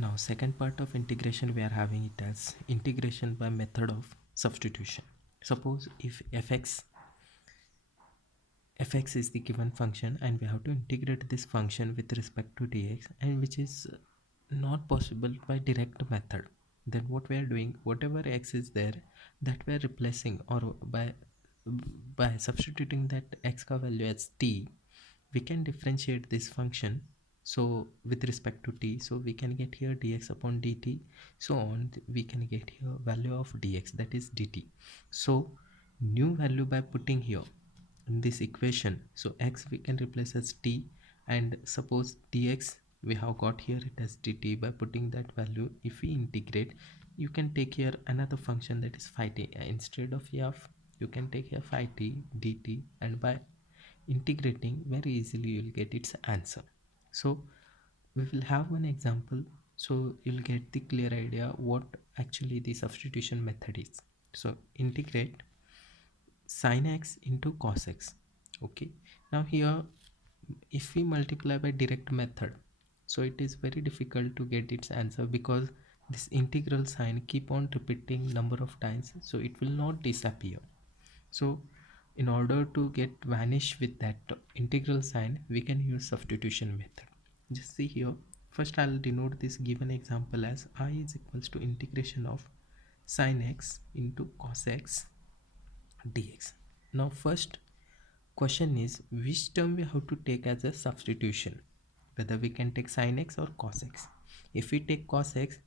Now second part of integration, we are having it as integration by method of substitution. Suppose if fx is the given function and we have to integrate this function with respect to dx, and which is not possible by direct method, then what we are doing, whatever x is there, that we are replacing, or by substituting that x ka value as t, we can differentiate this function. So with respect to t, so we can get here dx upon dt, so on we can get here value of dx, that is dt. So new value by putting here in this equation, so x we can replace as t, and suppose dx we have got here it as dt. By putting that value, if we integrate, you can take here another function, that is phi t. Instead of f, you can take here phi t dt, and by integrating very easily you'll get its answer. So we will have one example, so you'll get the clear idea what actually the substitution method is. So integrate sin x into cos x. Okay, now here if we multiply by direct method, so it is very difficult to get its answer, because this integral sign keep on repeating number of times, so it will not disappear. So in order to get vanish with that integral sign, we can use substitution method. Just see here, first I'll denote this given example as I is equals to integration of sin x into cos x dx. Now first question is, which term we have to take as a substitution, whether we can take sin x or cos x. If we take cos x,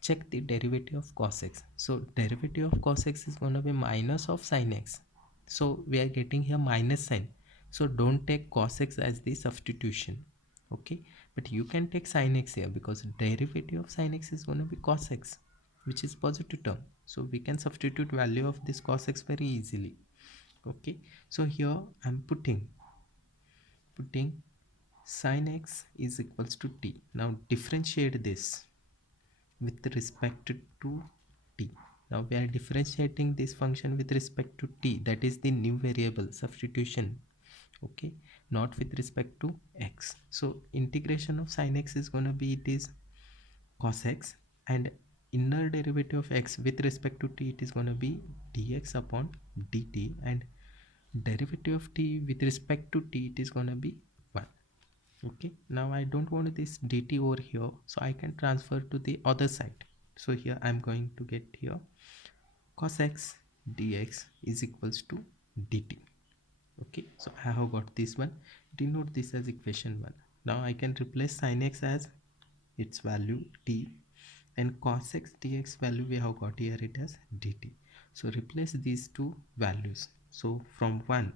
check the derivative of cos x. So derivative of cos x is going to be minus of sin x, so we are getting here minus sign. So don't take cos x as the substitution. Okay, but you can take sin x here, because derivative of sin x is going to be cos x, which is positive term, so we can substitute value of this cos x very easily. Okay, so here I'm putting sin x is equals to t. Now differentiate this with respect to t. Now we are differentiating this function with respect to t, that is the new variable substitution. Okay, not with respect to x. So integration of sin x is going to be, it is cos x, and inner derivative of x with respect to t, it is going to be dx upon dt, and derivative of t with respect to t, it is going to be 1. Okay, now I don't want this dt over here, so I can transfer to the other side. So here I'm going to get here cos x dx is equals to dt. Okay, so I have got this one, denote this as equation 1. Now I can replace sin x as its value t, and cos x dx value we have got here it as dt. So replace these two values. So from 1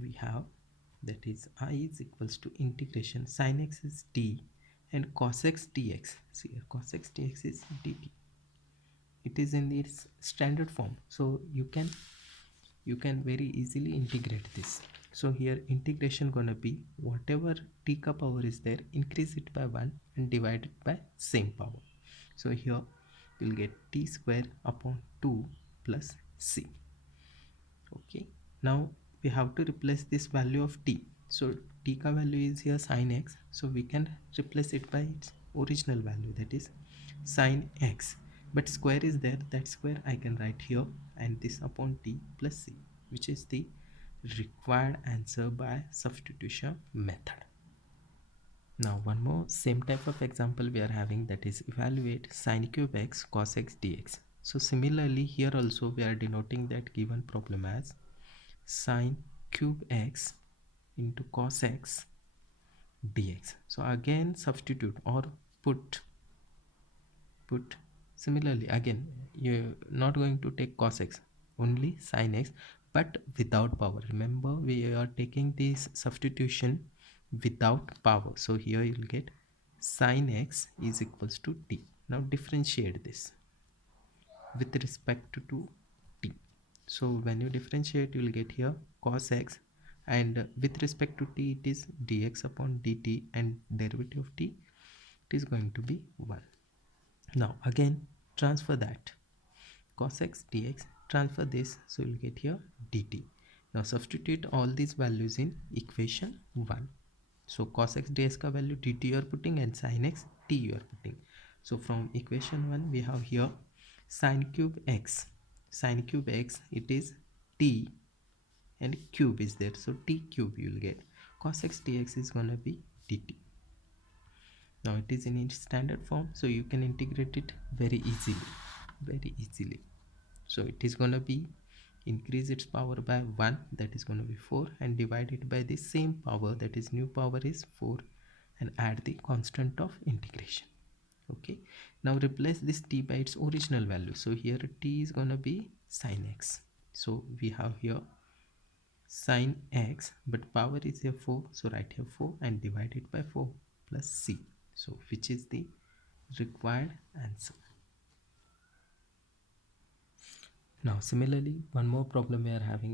we have, that is I is equals to integration sin x is t and cos x dx. See here, cos x dx is dt. It is in its standard form, so you can very easily integrate this. So here integration gonna be whatever t ka power is there, increase it by 1 and divide it by same power. So here you'll get t square upon 2 plus c. Okay, now we have to replace this value of t. So t ka value is here sin x, so we can replace it by its original value, that is sin x, but square is there, that square I can write here, and this upon t plus c, which is the required answer by substitution method. Now one more same type of example we are having, that is evaluate sin cube x cos x dx. So similarly here also we are denoting that given problem as sin cube x into cos x dx. So again substitute or put similarly, again you're not going to take cos x, only sin x, but without power. Remember, we are taking this substitution without power, so here you'll get sin x is equals to t. Now differentiate this with respect to t. So when you differentiate, you will get here cos x, and with respect to t it is dx upon dt, and derivative of t, it is going to be 1. Now again transfer that cos x dx, transfer this, so you'll get here dt. Now substitute all these values in equation 1. So cos x dx का value dt you are putting and sin x t you are putting. So from equation 1 we have here sin cube x. Sin cube x, it is t and cube is there, so t cube you will get. Cos x dx is gonna be dt. Now it is in its standard form, so you can integrate it very easily, very easily. So it is gonna be increase its power by 1, that is going to be 4, and divide it by the same power, that is new power is 4, and add the constant of integration. Okay, now replace this t by its original value. So here t is going to be sin x. So we have here sin x, but power is here 4, so write here 4 and divide it by 4 plus c. So which is the required answer. Now similarly, one more problem we are having.